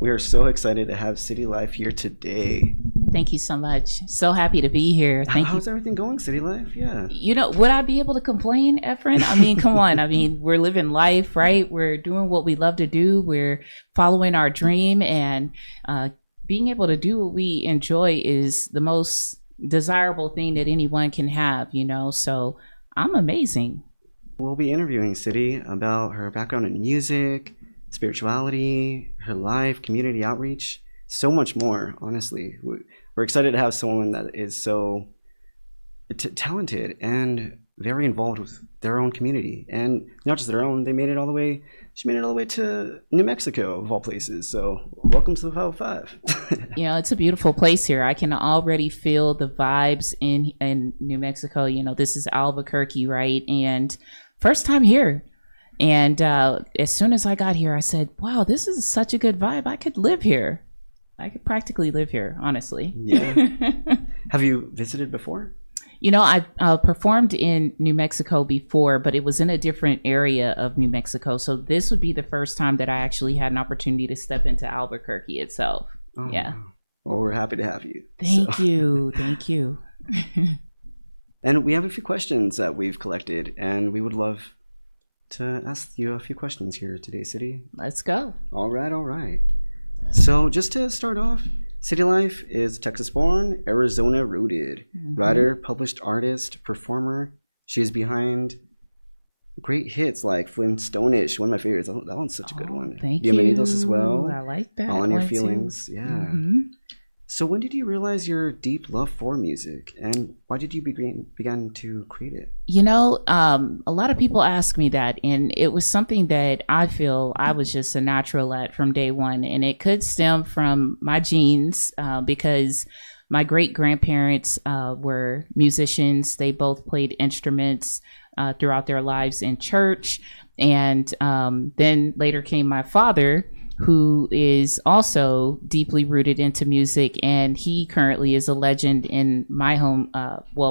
We are so excited to have City Lyfe here today. Thank you so much. So happy to be here. How's everything going, City Lyfe? Yeah. Would I be able to complain, Efren? I mean, come on. I mean, we're living life, right? We're doing what we love to do. We're following our dream, and being able to do what we enjoy is the most desirable thing that anyone can have, So I'm amazing. We'll be interviewing City about her background in music, spirituality, her life, community outreach, so much more. Honestly, we're excited to have someone that is so talented and very involved with their own community, and not just their own. She made it all the way to New Mexico, of all places. So welcome to the 505. It's a beautiful place here. I can already feel the vibes in New Mexico. This is Albuquerque, right? And first time here. And as soon as I got here, I said, wow, this is such a good vibe. I could live here. I could practically live here, honestly. Yeah. Have you visited before? I've performed in New Mexico before, but it was in a different area of New Mexico. So this would be the first time that I actually had an opportunity to step into Albuquerque itself. Oh, yeah. Well, we're happy to have you. Thank you. Thank you. And we have a few questions that we've collected, and we would love to ask you a few questions here today, City. Let's go. All right. So just to start off, City Lyfe is Texas-born, Arizona-rooted, writer, published artist, performer. She is behind great hits like Flintstone-ish, one of my favorites. That one's such a good one. Thank you. Bienvenidos as well. I like that. All on Your Feelings. Too. Yeah. Mm-hmm. So when did you realize your deep love for music, and why did you begin to create it? A lot of people ask me that, and it was something that I feel I was just a natural at from day one, and it could stem from my genes because my great-grandparents were musicians. They both played instruments throughout their lives in church, and then later came my father, who is also deeply rooted into music, and he currently is a legend in my home,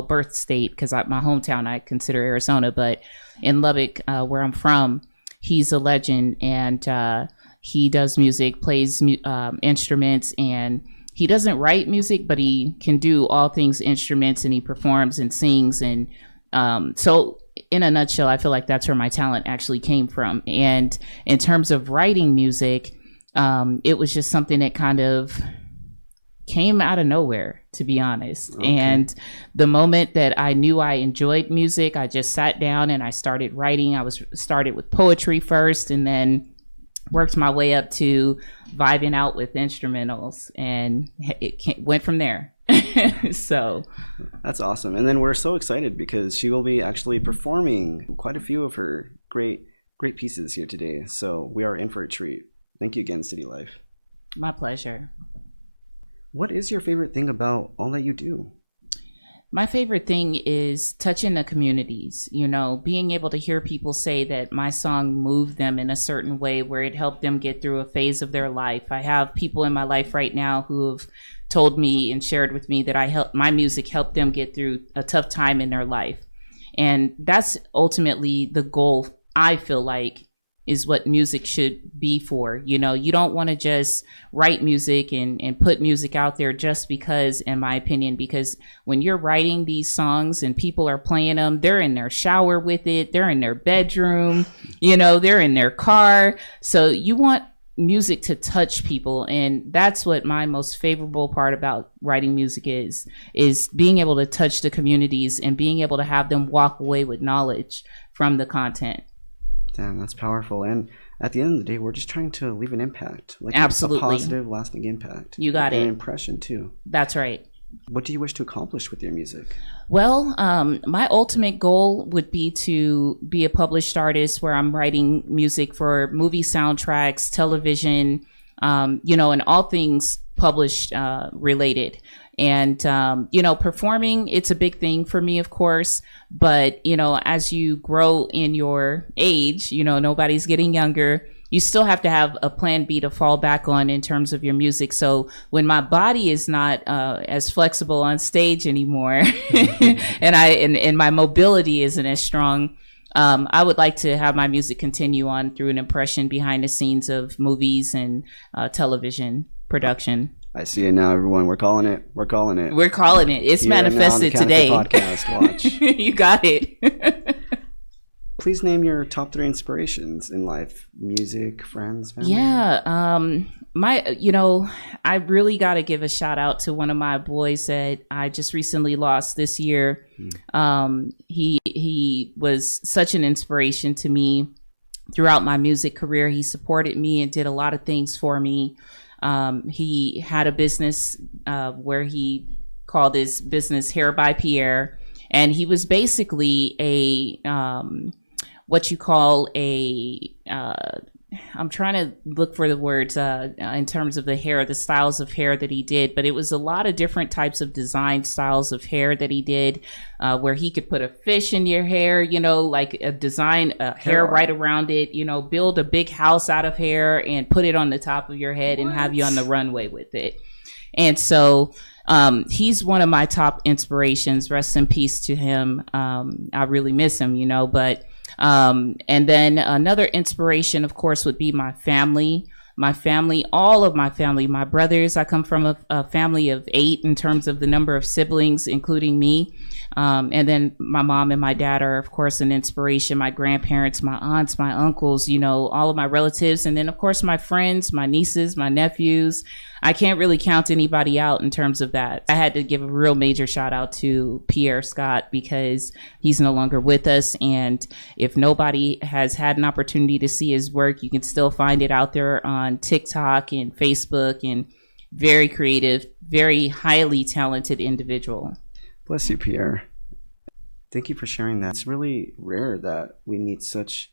birth state, because my hometown I consider Arizona, but in Lubbock, where I'm from, he's a legend, and he does music, plays instruments, and he doesn't write music, but he can do all things instruments, and he performs and sings, and so in a nutshell, I feel like that's where my talent actually came from. And in terms of writing music, it was just something that kind of came out of nowhere, to be honest. Okay. And the moment that I knew I enjoyed music, I just sat down and I started writing. Started with poetry first, and then worked my way up to vibing out with instrumentals, and it went from there. So that's awesome. And then we're so excited because she will be actually performing quite a few of her great pieces here today. So we are in for a treat. Thank you again, City Lyfe. My pleasure. What is your favorite thing about all that you do? My favorite thing is touching the communities, being able to hear people say that my song moved them in a certain way where it helped them get through a phase of their life. I have people in my life right now who have told me and shared with me that my music helped them get through a tough time in their life. And that's ultimately the goal, I feel like, is what music should be for. You don't want to just write music and put music out there just because, in my opinion, because when you're writing these songs and people are playing them, they're in their shower with it, they're in their bedroom, they're in their car. So you want music to touch people, and that's what my most favorable part about writing music is being able to touch the communities and being able to have them walk away with knowledge from the content. Damn, that's powerful. And at the end of the day, we're just trying to leave an impact. Absolutely. A positive, lasting impact. You got it. An impression, too. That's right. What do you wish to accomplish with your music? Well, my ultimate goal would be to be a published artist where I'm writing music for movie soundtracks, television, and all things published related. And, performing, it's a big thing for me, of course. But, as you grow in your age, nobody's getting younger. You still have to have a plan B to fall back on in terms of your music. So when my body is not as flexible on stage anymore and my mobility isn't as strong, I would like to have my music continue on through an impression behind the scenes of movies and television production. I see it now, everyone. We're calling it. We're calling it. It's Here manifested today. Podcast. Watch. You got it. Please name your top 3 inspirations in life: music, friends, family. Yeah, I really got to give a shout out to one of my boys that I just recently lost this year. He was such an inspiration to me throughout my music career. He supported me and did a lot of things for me. He had a business where he called his business Hair by Pierre, and he was basically a what you call a I'm trying to look for the words in terms of the hair, the styles of hair that he did, but it was a lot of different types of design styles of hair that he did, where he could put a fish in your hair, like a design hair right around it, build a big house out of hair and put it on the top of your head and have you on the runway with it. And so he's one of my top inspirations. Rest in peace to him. I really miss him, but and then another inspiration, of course, would be my family, all of my family, my brothers. I come from a family of 8 in terms of the number of siblings, including me. And then my mom and my dad are, of course, an inspiration. My grandparents, my aunts, my uncles, all of my relatives. And then, of course, my friends, my nieces, my nephews. I can't really count anybody out in terms of that. I had to give a real major shout out to Pierre Scott because he's no longer with us. And if nobody has had an opportunity to see his work, you can still find it out there on TikTok and Facebook, and very creative, very highly talented individual. Bless you, Pierre. Thank you for sharing that. It's really rare that we meet such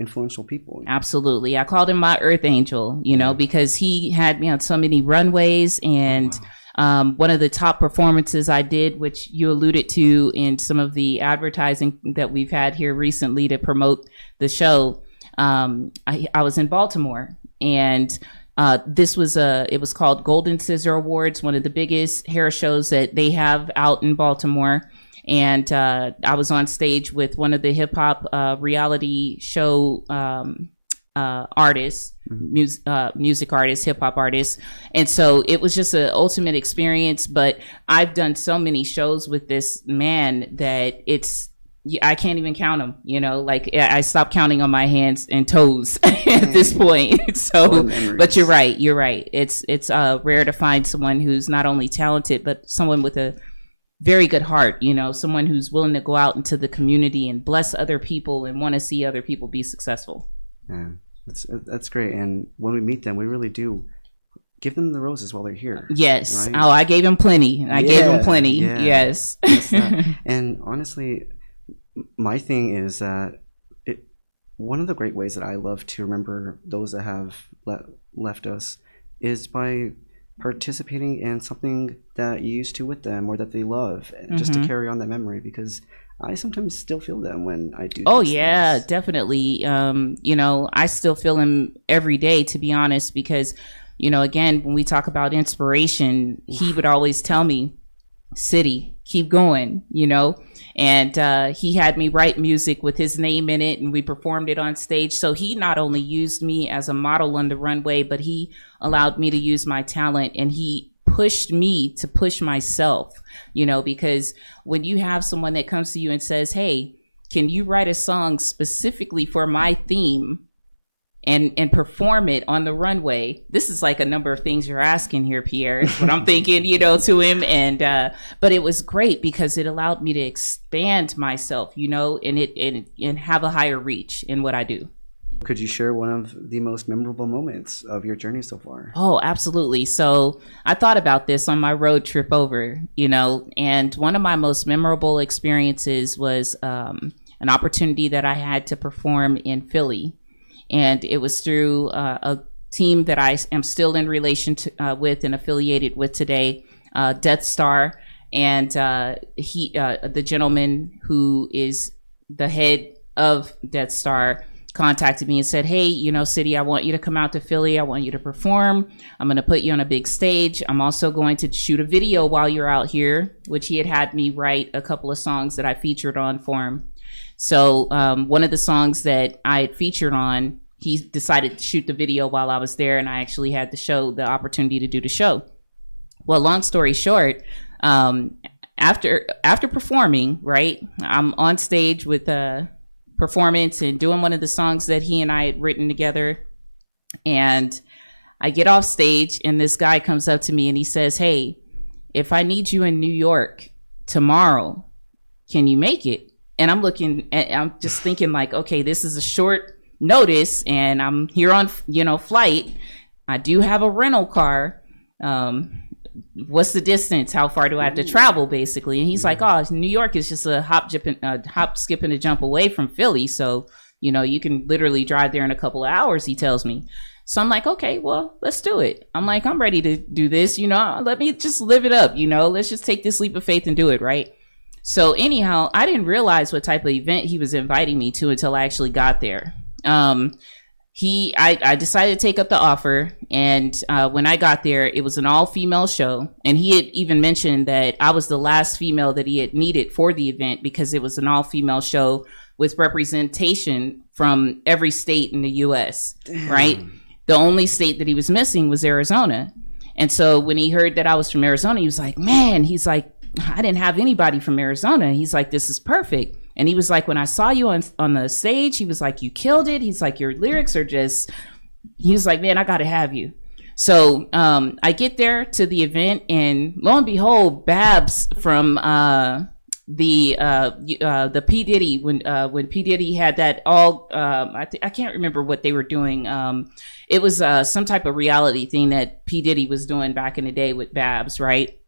influential people. Absolutely. I called him my earth angel, because he had me on so many runways. And one of the top performances I did, which you alluded to in some of the advertising that we've had here recently to promote the show, I was in Baltimore, and it was called Golden Scissor Awards, one of the biggest hair shows that they have out in Baltimore. And I was on stage with one of the hip hop reality show artists, music artists, hip hop artists. And so it was just an ultimate experience. But I've done so many shows with this man that I can't even count them, like I stopped counting on my hands and toes at this point. So, but you're right. It's rare to find someone who's not only talented, but someone with a very good heart, someone who's willing to go out into the community and bless other people and want to see other people be successful. Yeah, that's great. And when we meet them, we really do give them the roses while they're here. Yes. Right? Oh, I gave him plenty. Gave him plenty. Yeah. Yes. And honestly, my thing is that one of the great ways that I love to remember those that have left us is by participating in something that you used to with them or that they love, just to carry on that memory, because I sometimes still feel them when I do. Oh yeah, things. Definitely. I still feel them every day, to be honest, because, again, when we talk about inspiration, he would always tell me, City, keep going, and he had me write music with his name in it, and we performed it on stage. So he not only used me as a model on the runway, but he allowed me to use my talent, and he pushed me to push myself, because when you have someone that comes to you and says, hey, can you write a song specifically for my theme and perform it on the runway? This is like a number of things you're asking here, Pierre, is what I'm thinking, to him. And, but it was great because it allowed me to expand myself, and have a higher reach in what I do. Could you share one of the most memorable moments of your journey so far? Oh, absolutely. So I thought about this on my road trip over, and one of my most memorable experiences was an opportunity that I had to perform in Philly. And it was through a team that I am still in relation with and affiliated with today, Death Star. And the gentleman who is the head of Death Star contacted me and said, hey, City, I want you to come out to Philly. I want you to perform. I'm going to put you on a big stage. I'm also going to shoot a video while you're out here, which he had me write a couple of songs that I featured on for him. So one of the songs that I had featured on, he decided to shoot the video while I was there, and I actually had the opportunity to do the show. Well, long story short, after performing, right, I'm on stage with a performance and doing one of the songs that he and I had written together, and I get off stage, and this guy comes up to me and he says, "Hey, if I need you in New York tomorrow, can you make it?" And I'm just thinking like, okay, this is a short notice and I'm here on, flight. I do have a rental car. What's the distance? How far do I have to travel, basically? And he's like, "Oh, New York is just a hop, skip, and a jump away from Philly. So, you can literally drive there in a couple of hours," he tells me. So I'm like, okay, well, let's do it. I'm like, I'm ready to do this, let me just live it up, let's just take this leap of faith and do it, right? So anyhow, I didn't realize what type of event he was inviting me to until I actually got there. I decided to take up the offer, and when I got there, it was an all-female show, and he had even mentioned that I was the last female that he had needed for the event because it was an all-female show with representation from every state in the U.S. Damn. Right? The only state that he was missing was Arizona. And so when he heard that I was from Arizona, he was like, "Man," he's like, "I didn't have anybody from Arizona." He's like, "This is perfect." And he was like, "When I saw you on the stage," he was like, "You killed it." He's like, "Your lyrics are just," he was like, "Man, I got to have you." So I get there to the event, and lo and behold, Babs from the P Diddy, when P Diddy had that I can't remember what they were doing. It was some type of reality thing that P Diddy was doing back in the day with Babs, right?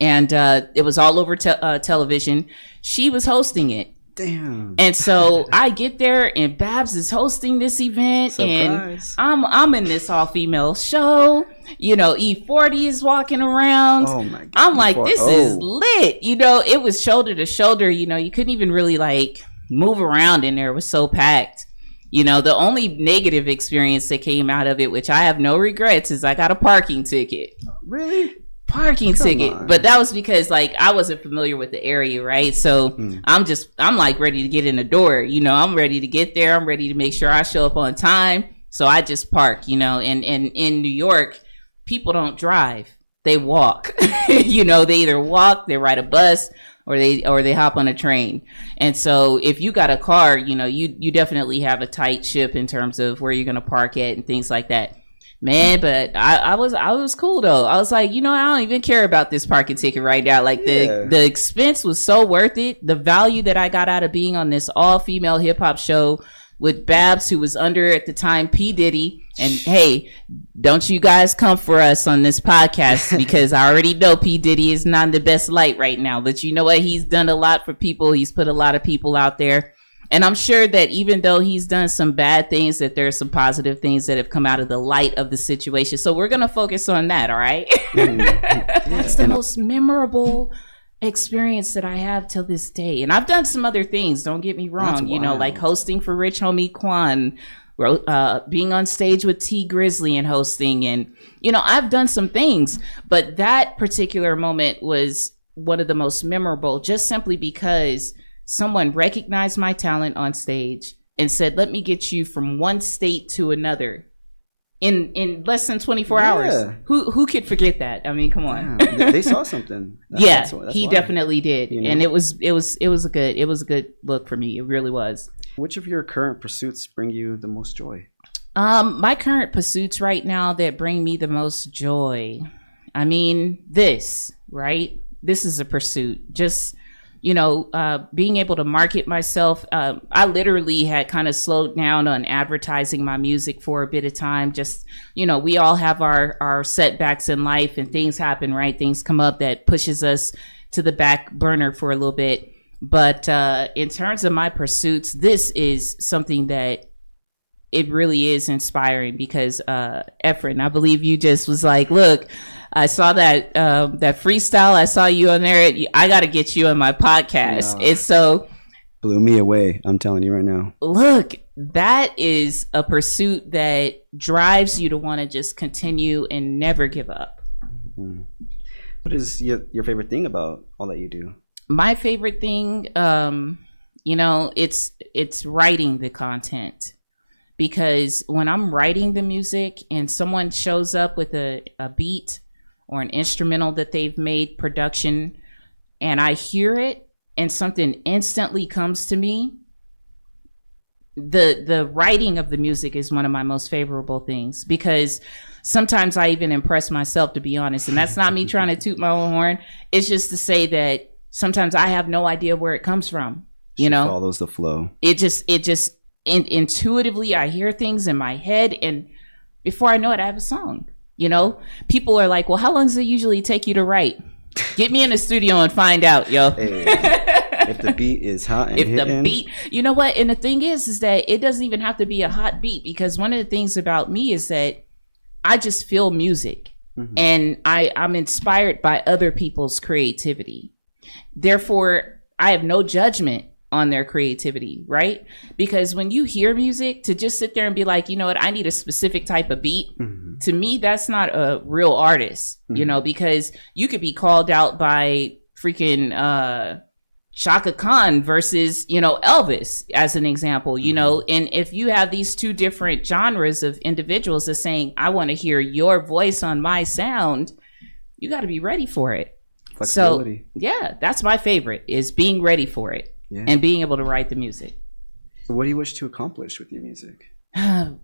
And it was all over television. She was hosting it. Damn. And so I get there, and Babs is hosting this event. Surprise. And I'm in this all-female show. E40 is walking around. Oh my God. I'm like, this is lit. It was shoulder to shoulder. You couldn't even really like move around in there. It was so packed. The only negative experience that came out of it, which I have no regrets, is I got a parking ticket. Really? Parking ticket. But that was because like I wasn't familiar with the area, right? So I'm like ready to get in the door. I'm ready to get there. I'm ready to make sure I show up on time. So I just park, and in New York, people don't drive. They walk. They either walk, they ride a bus, or they hop on a train. And so if you got a car, you definitely have a tight ship in terms of where you're going to park at and things like that. Man, but I was cool though. I was like, I don't even care about this parking ticket right now. Like the expense was so worth it. The value that I got out of being on this all-female hip-hop show with Babs, who was under at the time P Diddy. And hey, don't you guys come for us on this podcast because I already know P Diddy is not in the best light right now. But you know what? He's done a lot for people. He's put a lot of people out there. And I'm sure that even though he's done some bad things, that there's some positive things that have come out of the light of the situation. So we're going to focus on that. All right. That's the most memorable experience that I have till this day. And I've done some other things. Don't get me wrong. Like hosting for Rich Homie Quan, being on stage with T Grizzly and hosting. And, I've done some things. But that particular moment was one of the most memorable, just simply because someone recognized my talent on stage and said, "Let me get you from one state to another in less than 24 hours." Who could forget that? I mean, come on. They saw something. That's he definitely did. And it was a good look for me. It really was. Which of your current pursuits bring you the most joy? My current pursuits right now that bring me the most joy. I mean, this is a pursuit. Just being able to market myself. I literally had kind of slowed down on advertising my music for a bit of time. Just, we all have our setbacks in life and things happen, right? Things come up that pushes us to the back burner for a little bit. But in terms of my pursuits, this is something that it really is inspiring because Efren, I believe you just was like, "Look, I saw that freestyle. I saw you on there. I got to get you on my podcast." It's so blew me away. I'm telling you right now. Look, that is a pursuit that drives you to want to just continue and never give up. Mm-hmm. What is your favorite thing about all that you do? My favorite thing, it's writing the content. Because when I'm writing the music and someone shows up with a beat or an instrumental that they've made production, and I hear it and something instantly comes to me, the writing of the music is one of my most favorable things, because sometimes I even impress myself, to be honest. And that's not me trying to toot my own horn. It's just to say that sometimes I have no idea where it comes from. She follows the flow. It just intuitively, I hear things in my head, and before I know it, I have a song. People are like, well, how long does it usually take you to write? Get me in the studio and find out, yo. Hey, if the beat is hot and the beat, you know what? And the thing is that it doesn't even have to be a hot beat, because one of the things about me is that I just feel music, and I'm inspired by other people's creativity. Therefore, I have no judgment on their creativity, right? Because when you hear music, to just sit there and be like, you know what, I need a specific type of beat, to me, that's not a real artist, because you could be called out by freaking Shaka Khan versus, Elvis, as an example, and if you have these two different genres of individuals that's saying, I want to hear your voice on my sound, you got to be ready for it. Flexibility. So, yeah, that's my favorite, is being ready for it. Yeah. And being able to write the music. So what do you wish to accomplish with your music? At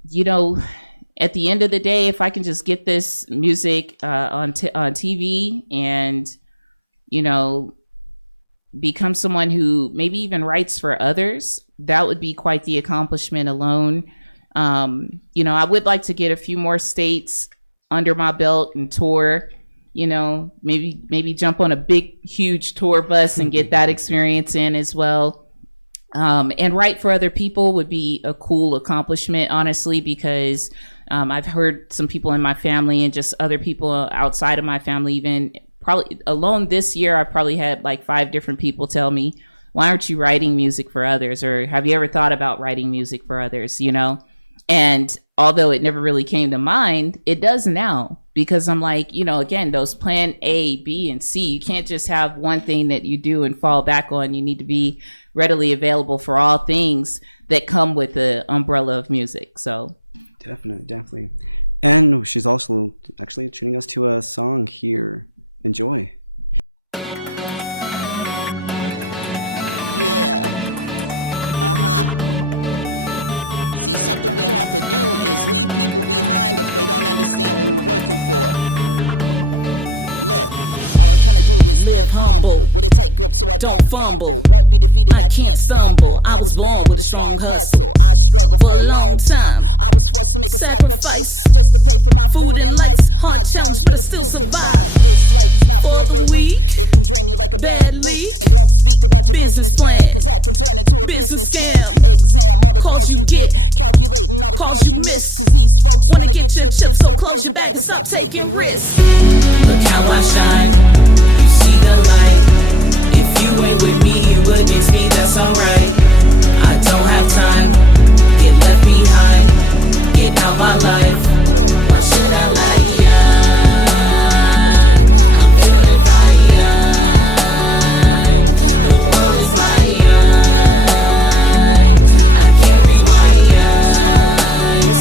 the end of the day, if I can just get this music on TV and, become someone who maybe even writes for others, that would be quite the accomplishment alone. I would like to get a few more states under my belt and tour. Maybe jump on a big, huge tour bus and get that experience in as well. And write for other people would be a cool accomplishment, honestly, because I've heard some people in my family and just other people outside of my family, even probably alone this year, I've probably had like 5 different people tell me, why aren't you writing music for others? Or have you ever thought about writing music for others, And although it never really came to mind, it does now, because I'm like, again, those plan A, B, and C, you can't just have one thing that you do and fall back on. You need to be readily available for all things that come with the umbrella of music. So definitely. And she's also actually tuning us to a song here. Enjoy. Yeah. See, something we have to do is leave people behind if they don't understand what we're working for. Look, all I'm trying to do is live humble, with a tight grip so I don't fumble. Won't be defeated, I can't stumble. I was born with a strong hustle. I struggled for a long time. I was forced to make a sacrifice just to pay for my food and lights. Hard challenge, but I still survive. This life is not for the weak. It can drain you like a bad leak. And don't speak about your business plan, cause that can turn into a business scam. Exam all the calls you get, calculating all the calls you miss, cause these folks wanna get your chips, so close your bag and stop taking risks. Look how I shine, you see the light. If you ain't with me, you witness me, that's alright. I don't have time, get left behind, get out my life. Look, what should I like? What should I like? What should I like? I'm feeling fine, I'm feeling fine. The world is mine, the world is mine.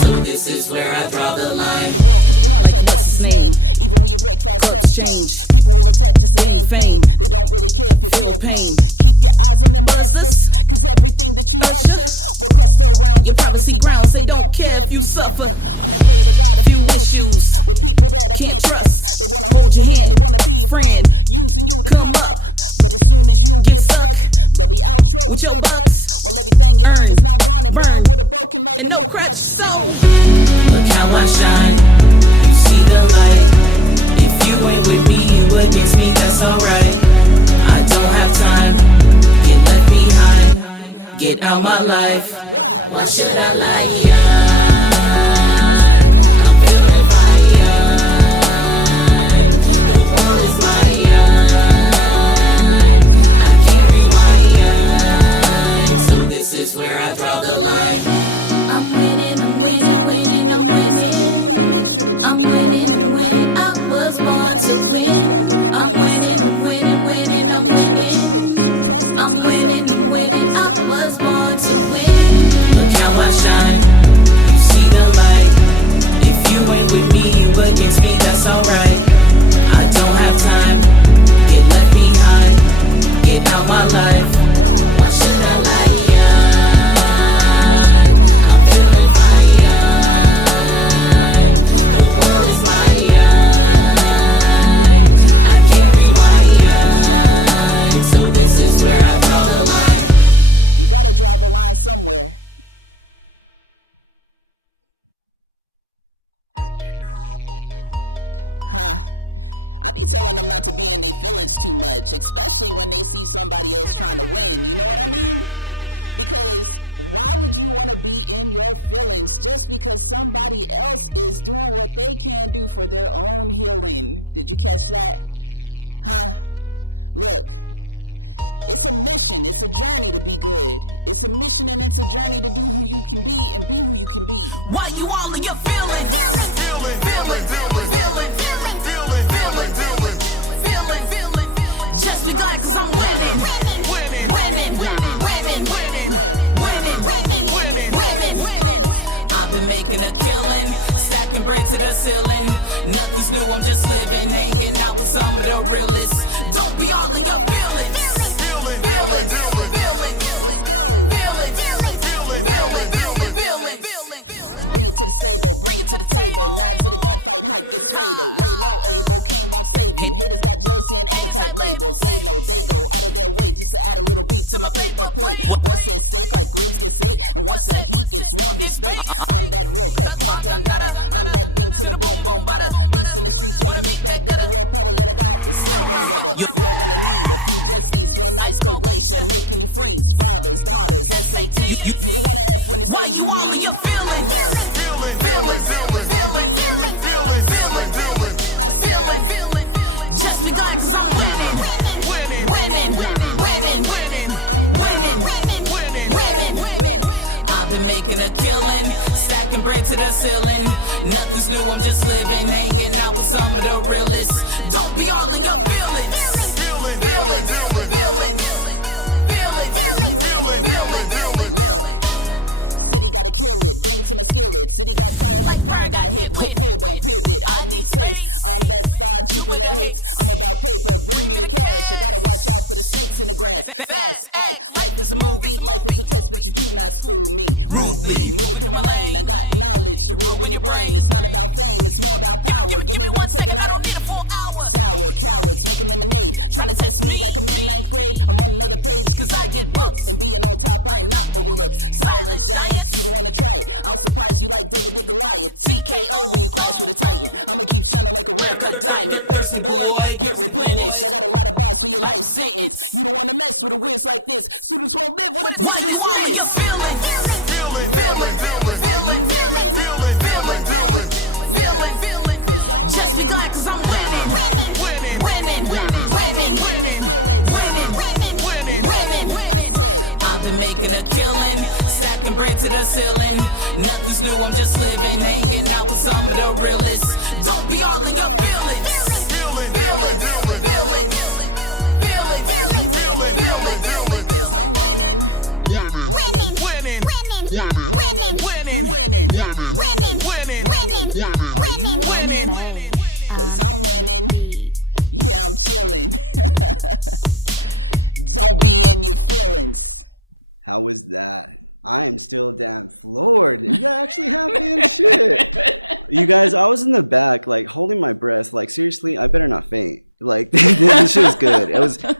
So this is where I draw the line. The world can be harsh like what's his name. Even when you break fast, clubs change. People will attack just to gain fame. They don't really care if you feel pain. Keep your eyes on them busters, cause everything that you usher will cluster around your privacy grounds. They don't care if you suffer. I'm afraid I got a few issues with people that I can't trust. They wanna hold your hand, they wanna be your friend, using you to come up. But as soon as you get stuck, they'll be outro with your bucks. Well, everything you earned is now gone and burned with a broken leg and no crutch. So, look how I shine, you see the light. If you ain't with me, you witness me, that's alright. I don't have time, get left behind, get out my life. Why? Why should I lie? Why should I lie? Why should I lie? I'm feeling fine, I'm feeling fine. The world is mine, the world is mine. So this is where I draw the line. You know what? Anytime that you go after something, you gotta make sure that you I be telling them not to be in their feelings too much, especially when they see somebody else trying to win. You know what I mean? Because why would you want to be in your feelings just because somebody else is doing what they can do for their own healing? Did you catch that? Look, it's a mission. It's a journey to be good. It's a mission and it's a journey to do who you can be and be who you can be. Why you all in your feelings? Just because I'm winning. Look, don't be in your feelings, cause I've been making a killing, stacking bread to the ceiling. Nothing's new, I'm just living, hanging out with some of the realest. Don't be all of your feelings. Let's go. Bring it to the stable, bring it to the table. Knives of the gunfight, hype gets fatal. Lay low, Abel, Kane won't save you. Haters got jealousy and anger type labels. They know they go out of their way just to add a little beef to my paper plate. Once that steak like ribs get steak, and once that heat gets warmed, it's baked. I'm that real cut clock undata. I'm that bing to the boom boom butter. Beasts in the streets wanna meet that gutter. World power that I got is still burn rubber. You're gonna need a few jet skis for a nice cold glacier, making you freeze. Fathers, daughters, SATs. You don't wanna F when it says you need. Look. Feelings, don't be in your feelings. I said, just because I'm winning, I'm winning. Yeah, look, I've been making a killing, stacking bread to the ceiling. Nothing's new, I'm just living, hanging out with some of the realest. Don't be all of your feelings. Are you winning? Look. City gotta kill it, bring it to my skillet. City got fire like prior got hit with. Hold on, pivot, I need space. I'm that star Jupiter hates. I'm about paper, bring me the cash. I gotta watch out for the snakes in the grass. Fast act, life is a movie, life is a test, but you do not school me. Rudely, moving through my lane. I got knowledge to ruin your brain. It's not about fame, it's more about power. Give me 1 second, I don't need a full hour. Sour cowards making lemonade, trying to test me like I'm in 9th grade. I'm on another page cause I get books, and being on top I am not overlooked. Silence giants, you don't wanna try it. I'll surprise you like David the Goliath. TKO when you crash with a titan. I'ma keep shining like a rare cut diamond. Thirsty boy, get replenished. I got a lot of bars for your life sentence. You don't wanna mess with a whiz like this. Students won't live with a teacher dismissed. Look, are you winning? Look, cause I'm winning. Don't be in your feelings. Look, I said, I'm making a killing, stacking bread to the ceiling. Nothing's new, I'm just living, hanging out with some of the realest. Don't be all of your feelings. Are you winning? Cause I'm winning. Winning. Are you winning? Cause I'm winning. Yeah, I'm chilling. Don't be in your feelings. How was that? I am still damn floored. Is that actually happening? Shit. You guys, I was in the back, like, holding my breath. Like, seriously, I better not faint. Like, this shit was good.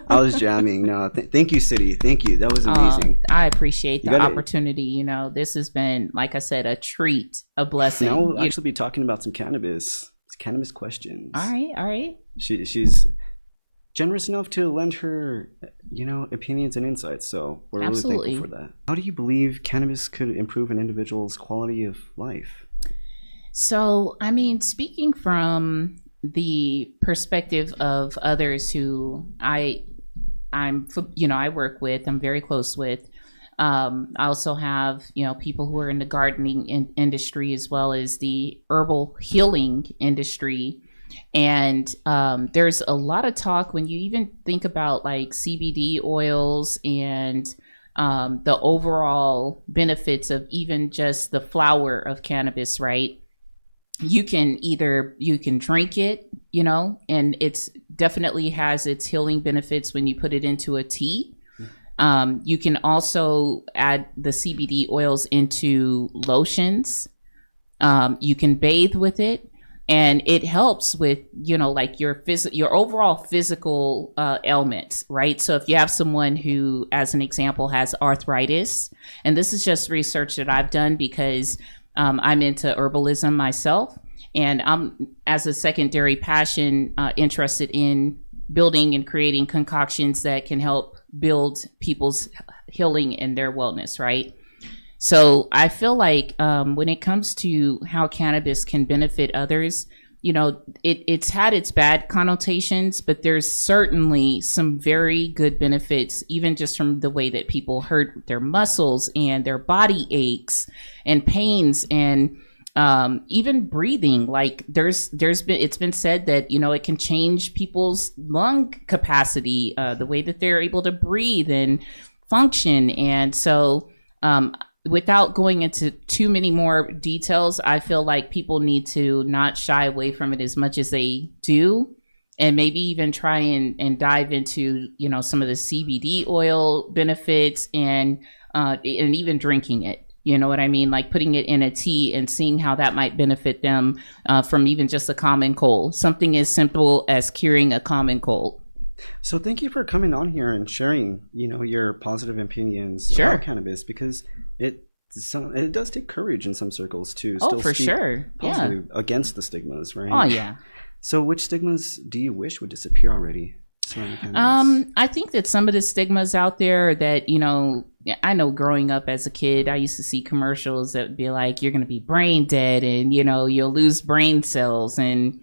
I was jamming. No, thank you, City. Thank you. That was amazing. I appreciate the opportunity. You know, this has been, like I said, a treat, a blessing. Now we'll actually be talking about some cannabis. It's cannabis questions. All right. She's generous enough to lend her, opinions and insights. So we're really thankful for that. How do you believe cannabis could improve an individual's quality of life? So, I mean, speaking from the perspective of others who I work with, I'm very close with. I also have, people who are in the gardening industry as well as the herbal healing industry. And there's a lot of talk when you even think about like CBD oils and the overall benefits of even just the flower of cannabis, right? You can drink it, and it's definitely has its healing benefits when you put it into a tea. You can also add the CBD oils into lotions. You can bathe with it. And it helps with, like your overall physical ailments, right? So if you have someone who, as an example, has arthritis, and this is just research that I've done because I'm into herbalism myself. And I'm, as a secondary passion, interested in building and creating concoctions that can help build people's healing and their wellness, right? So I feel like when it comes to how cannabis can benefit others, it's had its bad connotations, but there's certainly some very good benefits, even just from the way that people hurt their muscles and their body aches and pains and even breathing. Like it's been said that it can change people's lung capacity, the way that they're able to breathe and function. And so without going into too many more details, I feel like people need to not shy away from it as much as they do, and maybe even try and dive into some of the CBD oil benefits and even drinking it. You know what I mean? Like putting it in a tea and seeing how that might benefit them from even just a common cold. Something as simple as curing a common cold. So thank you for coming on here and sharing, your positive opinions Sure. about cannabis, because it does take courage in some circles to Oh, still for speak sure. Yeah. positive against the stigmas, right? Oh, yeah. So which stigmas do you wish would disappear already surrounding cannabis? I think that some of the stigmas out there that, I know growing up as a kid, I used to see commercials that would be like, you're going to be brain dead and, you'll lose brain cells. And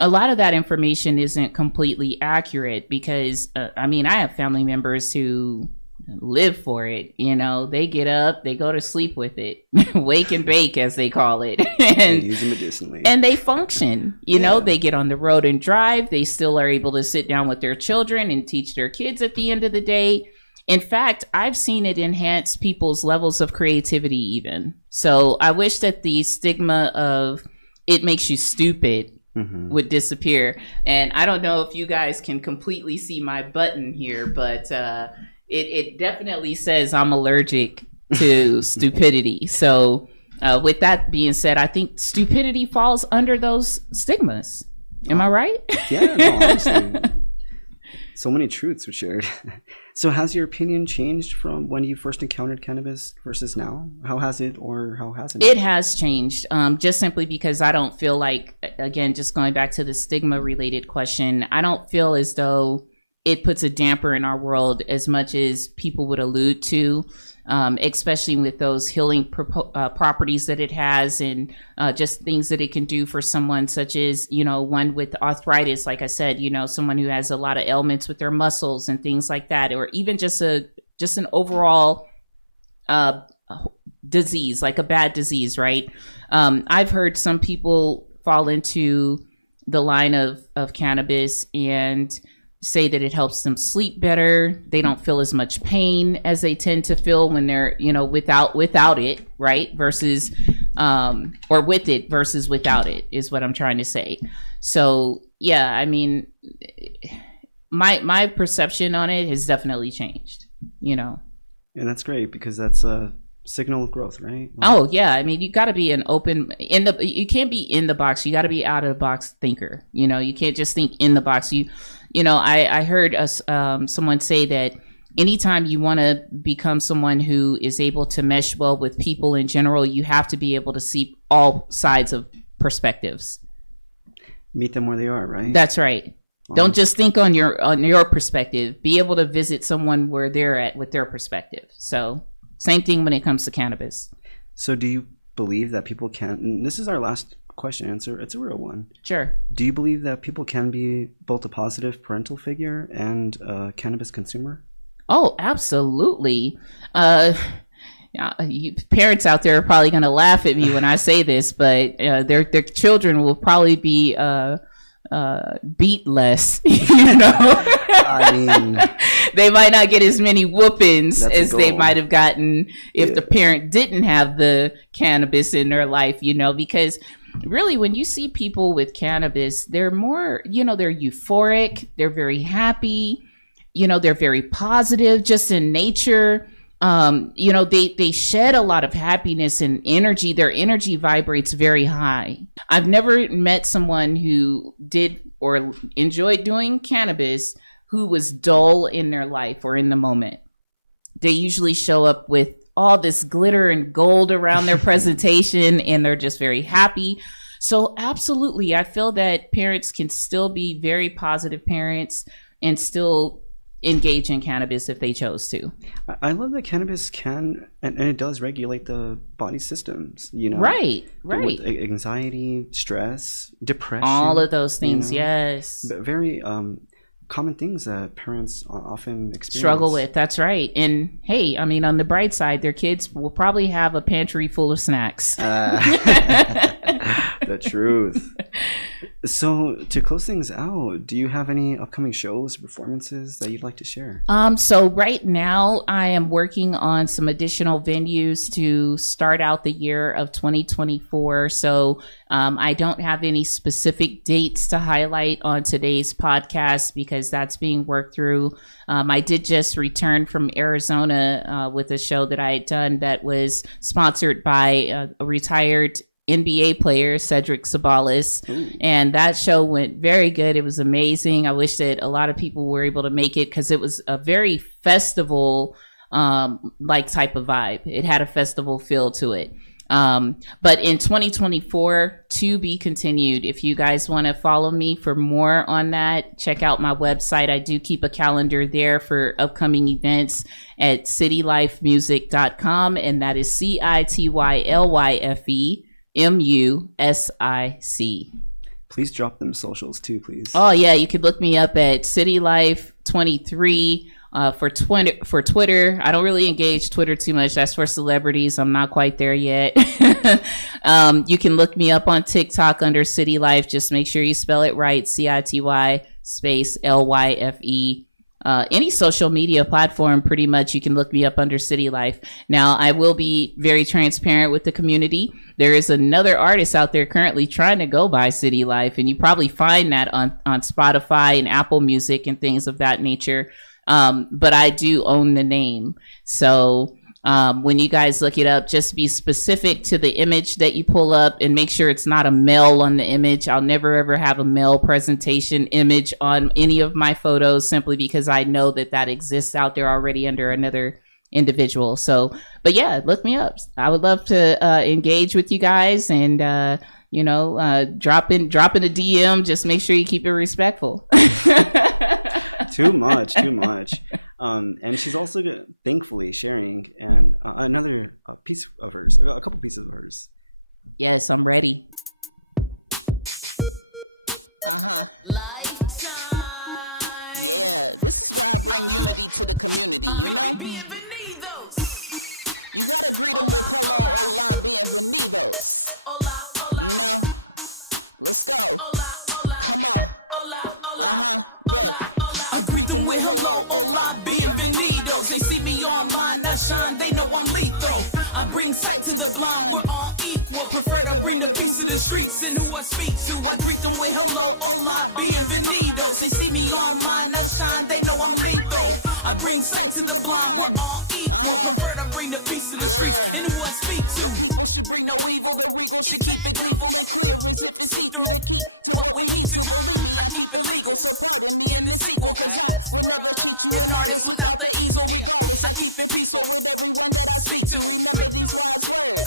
a lot of that information isn't completely accurate because, I have family members who live for it. They get up, they go to sleep with it, wake and bake, as they call it. And they use it medicinally. And they function. They get on the road and drive. They still are able to sit down with their children and teach their kids at the end of the day. In fact, I've seen it enhance people's levels of creativity even. So I wish that the stigma of it makes you stupid would disappear. And I don't know if you guys can completely see my button here, but it definitely says I'm allergic to stupidity. So with that being said, I think stupidity falls under those stigmas. Am I right? Yeah, no, honestly. So many truths were shared. So has your opinion changed from when you first encountered cannabis versus now? How has it, or how hasn't it? It has changed, just simply because I don't feel like, again, just going back to the stigma related question, I don't feel as though it puts a damper in our world as much as people would allude to, especially with those healing properties that it has and just things that it can do for someone such as, one with arthritis, like I said, someone who has a lot of ailments with their muscles and things like that, or even just an overall disease, like a bad disease, right? I've heard some people fall into the line of cannabis and say that it helps them sleep better. They don't feel as much pain as they tend to feel when they're, without it, right? Versus, or with it versus without it is what I'm trying to say. So yeah, my perception on it has definitely changed, And that's great because that's a signal of growth, right? Oh yeah. You gotta be you can't be in the box. You gotta be out of the box thinker. You can't just think in the box. I heard someone say that anytime you want to become someone who is able to mesh well with people in general, you have to be able to see all sides of perspectives. Meet them where they are, right? That's right. Don't just think on your perspective. Be able to visit someone where they're at with their perspective. So same thing when it comes to cannabis. So do you believe that people can, and this is our last question answer, it's a real one. Sure. Do you believe that people can be both a positive parental figure and a cannabis consumer? Oh, absolutely. You parents out there are probably going to laugh at me when I say this, but their children will probably be beat less, they might not get as many whoopings as they might have gotten if the parent didn't have the cannabis in their life, because really when you see people with cannabis, they're more, they're euphoric, they're very happy, they're very positive just in nature. They shed a lot of happiness and energy. Their energy vibrates very high. I've never met someone who did or enjoyed doing cannabis who was dull in their life or in the moment. They usually show up with all this glitter and gold around their presentation and they're just very happy. So absolutely, I feel that parents can still be very positive parents and still engage in cannabis if they chose to. I love that cannabis can and it does regulate the body systems, Right. with anxiety, stress, depression, All of those things, you know? yes. But very common things that parents often experience. Struggle with. That's right. And hey, I mean, on the bright side, their kids will probably have a pantry full of snacks. The truth. So to close things out, do you have any upcoming shows, performances that you'd like to share? So right now I am working on some additional venues to start out the year of 2024. So I don't have any specific dates to highlight on today's podcast because that's being worked through. I did just return from Arizona with a show that I had done that was sponsored by a retired NBA player, Cedric Sabalas. And that show went very good. It was amazing. I wish that a lot of people were able to make it because it was a very festival like type of vibe. It had a festival feel to it. But in 2024, to be continued. If you guys want to follow me for more on that, check out my website. I do keep a calendar there for upcoming events at citylyfemusic.com, and that is CITYLYFEMUSIC. Please drop them socials too, please. Oh yeah, you could look me up at City Lyfe 23 for Twitter. I don't really engage Twitter too much. That's for celebrities. I'm not quite there yet. You can look me up on TikTok under City Lyfe. Just make sure you spell it right. CITY space LYFE. Any social media platform, pretty much, you can look me up under City Lyfe. Now, I will be very transparent with the community. There is another artist out there currently trying to go by City Lyfe, and you probably find that on Spotify and Apple Music and things of that nature. But I do own the name. So when you guys look it up, just be specific to the image that you pull up and make sure it's not a male on the image. I'll never ever have a male presentation image on any of my photos simply because I know that exists out there already under another individual. So, but yeah, look me up. I would love to engage with you guys and, drop in a DM. Just make sure you keep it respectful. Too much. And she's also thankfully sharing another piece of hers, a couple pieces of hers. Yes, I'm ready. Yeah, this is where I bring unity to the community, you know? You gotta greet them with hello, hola, bienvenidos. You know? Let's go. Come on. Look. I greet them with hello, hola, bienvenidos. They see me online, I shine, they know I'm lethal. I bring sight to the blind, prefer to bring the peace to the streets. I greet them with hello, hola, bienvenidos. They see me online, I shine, they know I'm lethal. I bring sight to the blind. Yeah. The people should bring no evil, the regal should keep it gleeful and clear as if it's see through the key to what we need to. Believe me, I keep it legal, so pardon me in the sequel, cause I would never cheat you an artist without the easel. Regardless, I keep it peaceful with everyone that I speak to. Remember these wise words.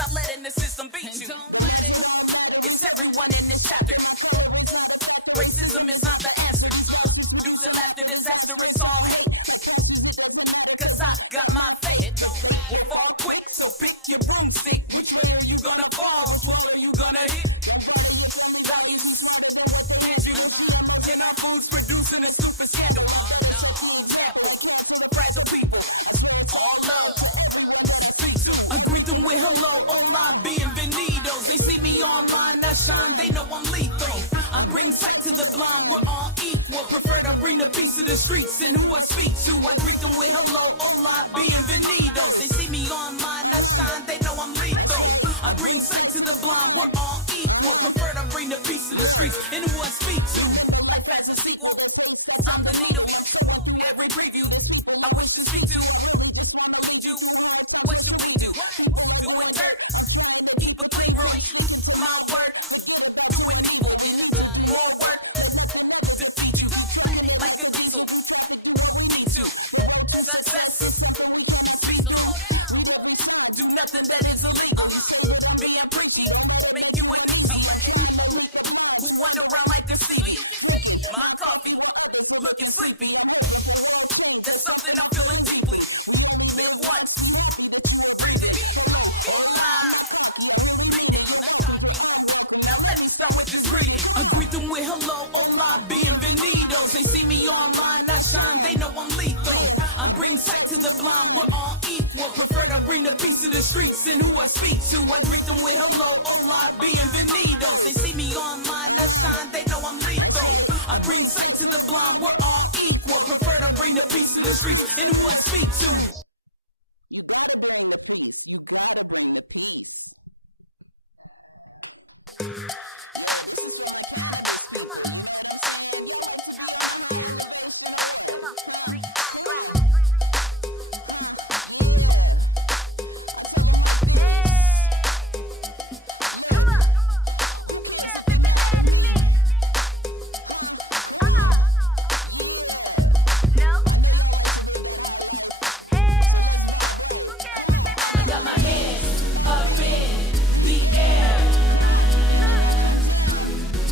The lives that all matter is everyone in this chapter. My color is not a factor, racism is not the answer. These bastards produce a map of disaster. It's all hate, like pastors, it doesn't matter, cause I got my faith. The fake will fall quick, so pick your broomstick. Which way are you gonna fall? Which wall are you gonna? Don't barter your family values, be smarter than what they hand you. There's GMOs in our foods, producing a stupid scandal. I better set the example and cancel the fragile people. I swear it's all love to everyone that I speak to. I greet them with hello, hola. They see me online, I shine. I bring sight to the blind. Prefer to bring the peace to the streets and who I speak to. I greet them with hello, hola, bienvenidos. That's right, I bring sight to the blind. Look, Remember, life has a sequel. There's haystacks on the needle. I'm sewing through every preview. There's people I wish to speak to. I really just want to lead you through hard times. What should we do? People are doing dirt. I'm trying to keep a clean room, sticking to my word. Forget about doing evil. We need to do more work. Let nothing ever defeat you. Keep trucking it like a diesel through traffic. Do what we need to. The road to success is something we cannot speed through. Read every sign. Do nothing that is illegal. You say that I'm being preachy. Don't let it make you uneasy. I'm trying to lead the blind to wander around like the Stevie. Drinking my coffee while others are looking sleepy. I'm hoping for world change. That's something I'm feeling deeply. We only live once. Be happy that you are breathing. Hello, hola, I'm not cocky. I really mean it. You're welcome to I'm welcome. Now let me start with this greeting. Come on. Hola, bienvenidos. They see me on mine, I shine. Yeah, I bring sight to the blind. Prefer to bring the peace to the streets and who I speak to. I greet them with hello, hola, bienvenidos. That's right, I bring sight to the blind, we're all equal. Prefer to bring the peace to the streets and who I speak to. You gotta bring the peace, you gotta bring the peace. Yeah, this is for my cannabis people, you know what I'm saying? Y'all like to be on a high elevation or what? Huh? Come on. Huh? Yeah. I tell them like this. Look, who cares if they mad at me? Huh? Come on. Yeah. I know y'all like to live that high life. So let's vibe right. Come on. I got my hands up in the air. Come on. And it won't come down.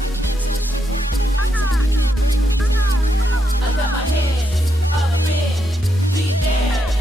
I can't touch the ground. I'm on top. You can't bring me down. Come on. I got my hands up in the air.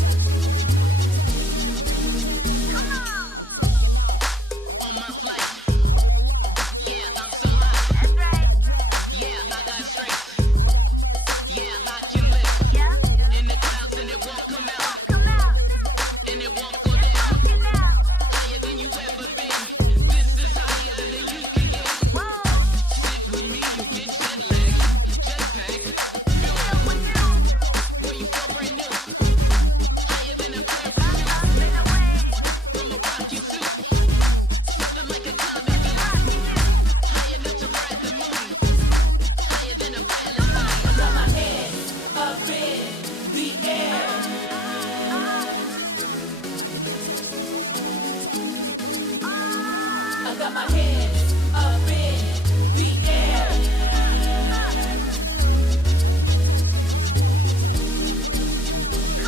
Touch the ground, I'm on top, you can't bring me down. Look, I'm taking off on my flight. I won't lie, yeah, I'm so high. I got drive, yeah, I got strength. I got muscle, yeah, I can lift. I got my head in the clouds and it won't come out. Like my elevator's broken and it won't go down. I'm higher now, higher than you ever been. I swear this is higher than you can get. Take a trip, sit with me and get jet lag. See my jet lag, it's filled with fuel. Then we'll get you to a place where you feel brand new. Turbo cool, I'm higher than a parachute. I swear my shoes is made from a rocket suit. I'm rocking you, something like a comet do. I'm shocking too, higher enough to ride the moon. Rising mood, higher than a pilot zoom. I got my hands up in the air, come on. And it won't come down. I can't touch the ground, I'm on top, you can't bring me down. Come on. I got my hands up in the air. And it won't come down. I can't touch the ground, I'm on top, you can't bring me down. Look,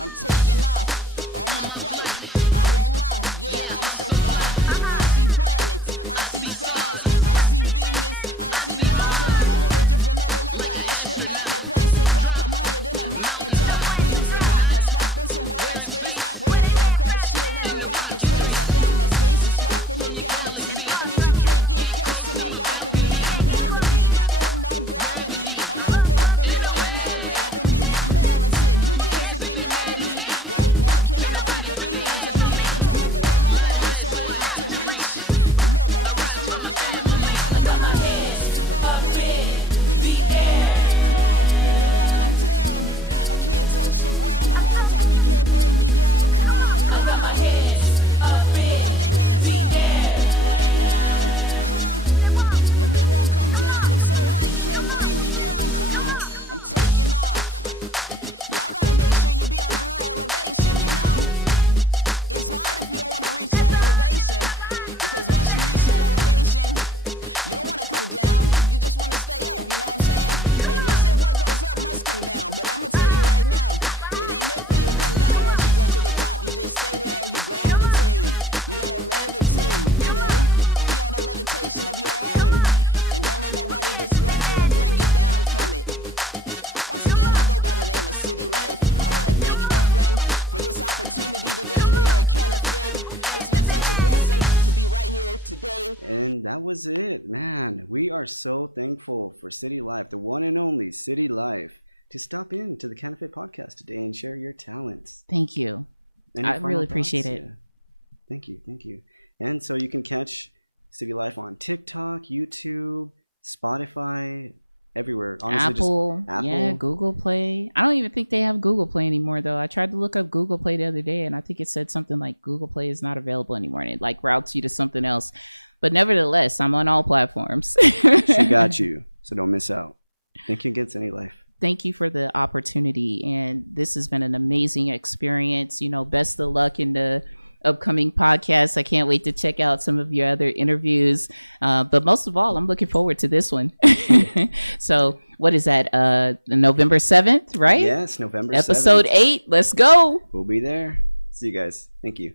I'm taking off on my flight. I won't lie, yeah, I'm so fly. I see planets, I see stars, I see Venus, I see Mars. I'm on a whole different level like an astronaut. No plans to drop, I'm higher than a mountain top. Wings and not, my spot been somewhere in space. With an aircraft shield and a rocket race. I found my space, it's far from the galaxy. I mean, you can't get close to my balcony. I'm bound to be floating on gravity. I'm not up in the way, no grabbing me. I'm balancing, who cares if they mad at me? Right now, can nobody put their hands on me? I'm trying to go a lot higher, so I have to reach. Look, I rise from my family. I got my hands up in the air. Come on, and it won't come down. I can't touch the ground, I'm on top, you can't bring me down. Come on, I got my hands up in the air. Who got their hands up? Right now, huh? And they won't come down, I'm so high, you can't bring me down. Come on, I'm taking off. Y'all gotta make sure you be on a high elevation, you know? It's hard if you don't want to reach that elevation. Because once you reach that elevation, you don't want to come down. You just want to stay up, you know what I'm saying? They do say what goes up must come down. But I'm going to tell you right now, it ain't meant for you to come down once you go to the top. You just stay there and you gravitate. You gotta levitate, you know? Be on a levitation of your own. And don't let nobody disrupt you or bring you down from it. Once again, I go by the name of City Lyfe. I want to thank Efren for this opportunity today here at Cannabis. It's been such a blessing to be right here today. And that was it, man. We are so thankful for City Lyfe, the one and only City Lyfe, to stop in to the Cannabis podcast today and share your talents. Thank you. I really appreciate it. Yeah. Thank you. And so you can catch City Lyfe on TikTok, YouTube, Spotify, everywhere. Honestly, Apple, just Apple. Yeah, Google Play. I don't even think they have Google Play anymore, though. I tried to look up Google Play the other day, and I think it said something like Google Play is not available anymore, and it like routes you to something else. But nevertheless, I'm on all platforms. She got you, so don't miss out. Thank you again, City Lyfe. Thank you for the opportunity, and this has been an amazing experience. Best of luck in the upcoming podcast. I can't wait to check out some of your other interviews, but most of all, I'm looking forward to this one. So what is that, November 7th, right? Yes, November 7th. Episode 8. Let's go. We'll be there. See you guys. Thank you.